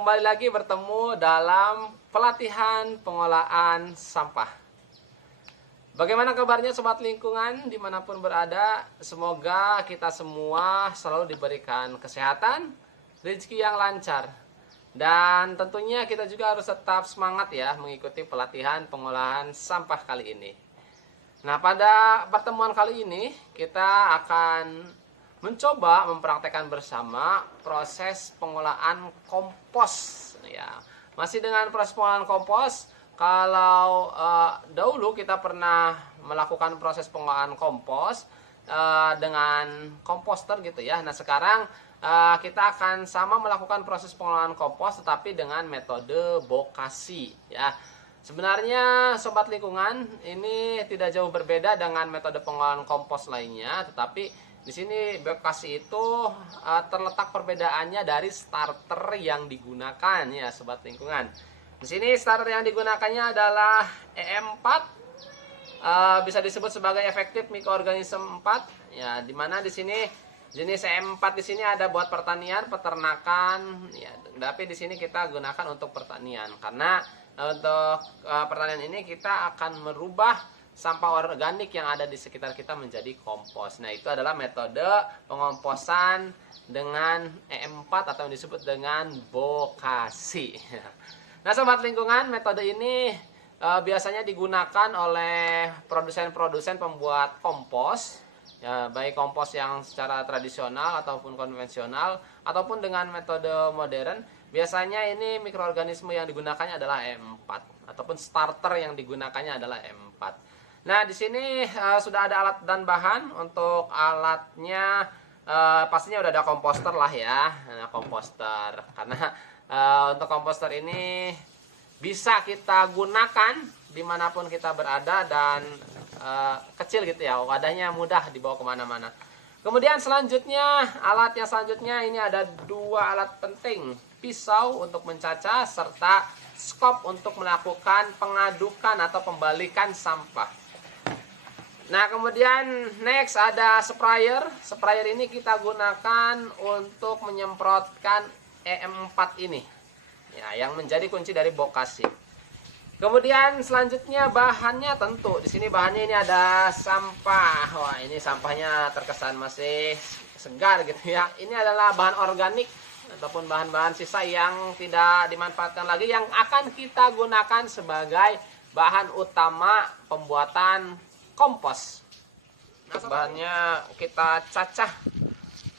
kembali lagi bertemu dalam pelatihan pengolahan sampah. Bagaimana kabarnya sobat lingkungan dimanapun berada? Semoga kita semua selalu diberikan kesehatan, rezeki yang lancar. Dan tentunya kita juga harus tetap semangat ya mengikuti pelatihan pengolahan sampah kali ini. Nah, pada pertemuan kali ini kita akan mencoba mempraktekkan bersama proses pengolahan kompos ya. Masih dengan proses pengolahan kompos. Kalau dahulu kita pernah melakukan proses pengolahan kompos dengan komposter gitu ya. Nah, sekarang kita akan sama melakukan proses pengolahan kompos tetapi dengan metode bokasi ya. Sebenarnya sobat lingkungan ini tidak jauh berbeda dengan metode pengolahan kompos lainnya, tetapi di sini bokasi itu terletak perbedaannya dari starter yang digunakan ya sobat lingkungan. Di sini starter yang digunakannya adalah EM4, bisa disebut sebagai efektif mikroorganisme 4 ya, dimana di sini jenis EM4 di sini ada buat pertanian, peternakan ya, tapi di sini kita gunakan untuk pertanian karena untuk pertanian ini kita akan merubah sampah organik yang ada di sekitar kita menjadi kompos. Nah, itu adalah metode pengomposan dengan EM4 atau yang disebut dengan bokasi. Nah, sobat lingkungan, metode ini biasanya digunakan oleh produsen-produsen pembuat kompos, ya, baik kompos yang secara tradisional ataupun konvensional ataupun dengan metode modern. Biasanya ini mikroorganisme yang digunakannya adalah EM4 ataupun starter yang digunakannya adalah EM4. Nah, di sini sudah ada alat dan bahan. Untuk alatnya pastinya udah ada komposter lah ya. Nah, komposter karena untuk komposter ini bisa kita gunakan dimanapun kita berada dan kecil gitu ya, wadahnya mudah dibawa kemana-mana. Kemudian selanjutnya, alat yang selanjutnya ini ada dua alat penting, pisau untuk mencacah serta skop untuk melakukan pengadukan atau pembalikan sampah. Nah, kemudian next ada sprayer. Sprayer ini kita gunakan untuk menyemprotkan EM4 ini ya, yang menjadi kunci dari bokasi. Kemudian selanjutnya bahannya tentu di sini bahannya ini ada sampah. Wah, ini sampahnya terkesan masih segar gitu ya. Ini adalah bahan organik ataupun bahan-bahan sisa yang tidak dimanfaatkan lagi yang akan kita gunakan sebagai bahan utama pembuatan kompos. Nah, bahannya kita cacah.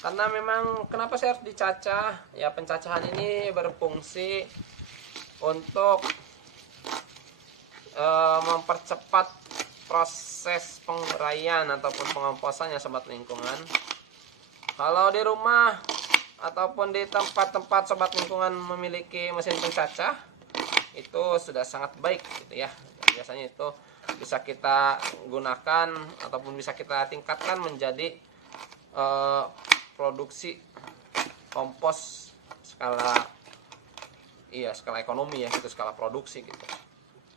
Karena memang kenapa saya harus dicacah? Ya, pencacahan ini berfungsi untuk mempercepat proses penguraian ataupun pengomposannya sobat lingkungan. Kalau di rumah ataupun di tempat-tempat sobat lingkungan memiliki mesin pencacah, itu sudah sangat baik gitu ya. Biasanya itu bisa kita gunakan ataupun bisa kita tingkatkan menjadi produksi kompos skala ekonomi ya, itu skala produksi gitu.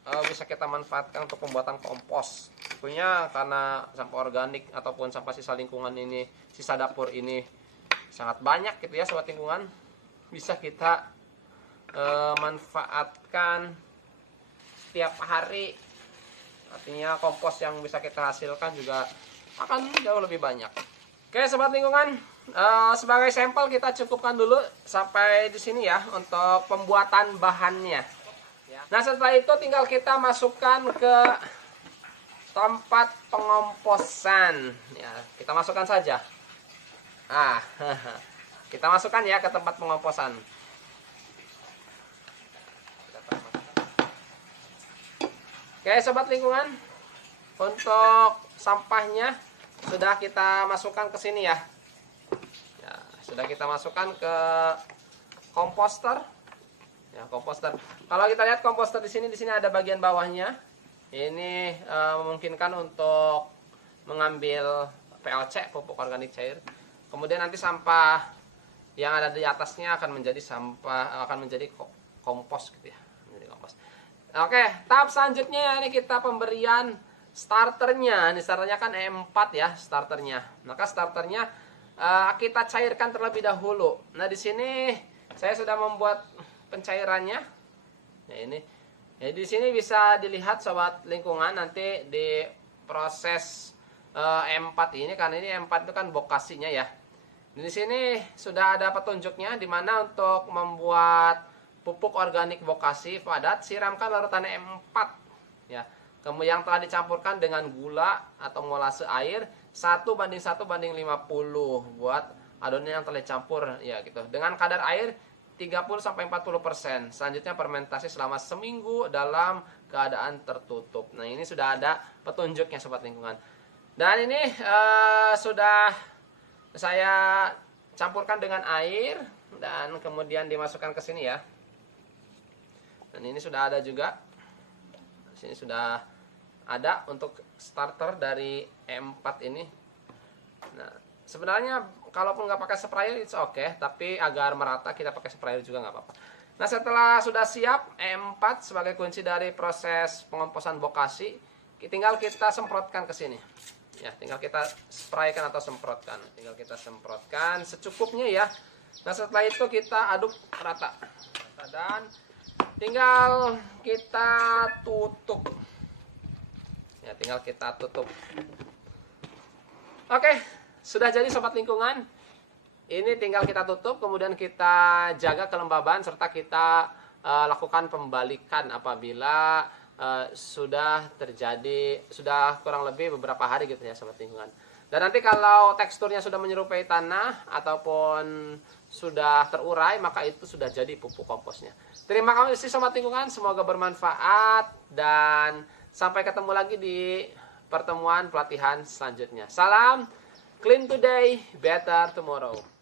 Bisa kita manfaatkan untuk pembuatan kompos. Tentunya karena sampah organik ataupun sampah sisa lingkungan ini, sisa dapur ini sangat banyak gitu ya sobat lingkungan, bisa kita manfaatkan setiap hari. Artinya kompos yang bisa kita hasilkan juga akan jauh lebih banyak. Oke sobat lingkungan, sebagai sampel kita cukupkan dulu sampai di sini ya untuk pembuatan bahannya. Nah, setelah itu tinggal kita masukkan ke tempat pengomposan ya, kita masukkan saja. Kita masukkan ya ke tempat pengomposan. Oke sobat lingkungan, untuk sampahnya sudah kita masukkan ke sini ya. Sudah kita masukkan ke komposter. Ya, komposter. Kalau kita lihat komposter di sini ada bagian bawahnya. Ini memungkinkan untuk mengambil PLC, pupuk organik cair. Kemudian nanti sampah yang ada di atasnya akan menjadi kompos gitu ya. Menjadi kompos. Oke, tahap selanjutnya ini kita pemberian starternya. Ini starternya kan E4 ya, starternya. Maka starternya kita cairkan terlebih dahulu. Nah, di sini saya sudah membuat pencairannya. Nah, ini. Ya, di sini bisa dilihat sobat lingkungan nanti di proses M4 ini, karena ini M4 itu kan bokasinya ya. Di sini sudah ada petunjuknya di mana untuk membuat pupuk organik bokasi padat siramkan larutan M4 ya. Kemudian yang telah dicampurkan dengan gula atau molase air 1:1:50 buat adonan yang telah dicampur ya gitu. Dengan kadar air 30-40%. Selanjutnya fermentasi selama seminggu dalam keadaan tertutup. Nah, ini sudah ada petunjuknya sobat lingkungan. Dan ini sudah saya campurkan dengan air dan kemudian dimasukkan ke sini ya. Dan ini sudah ada juga. Di sini sudah ada untuk starter dari M4 ini. Nah, sebenarnya kalaupun nggak pakai sprayer it's okay, tapi agar merata kita pakai sprayer juga nggak apa-apa. Nah, setelah sudah siap M4 sebagai kunci dari proses pengomposan bokasi, tinggal kita semprotkan ke sini. Ya, tinggal kita spraykan atau semprotkan. Tinggal kita semprotkan secukupnya ya. Nah, setelah itu kita aduk rata. Dan tinggal kita tutup. Ya, tinggal kita tutup. Oke, sudah jadi sobat lingkungan. Ini tinggal kita tutup, kemudian kita jaga kelembaban serta kita lakukan pembalikan apabila sudah kurang lebih beberapa hari gitu ya sobat lingkungan. Dan nanti kalau teksturnya sudah menyerupai tanah ataupun sudah terurai, maka itu sudah jadi pupuk komposnya. Terima kasih sobat lingkungan, semoga bermanfaat dan sampai ketemu lagi di pertemuan pelatihan selanjutnya. Salam clean today, better tomorrow.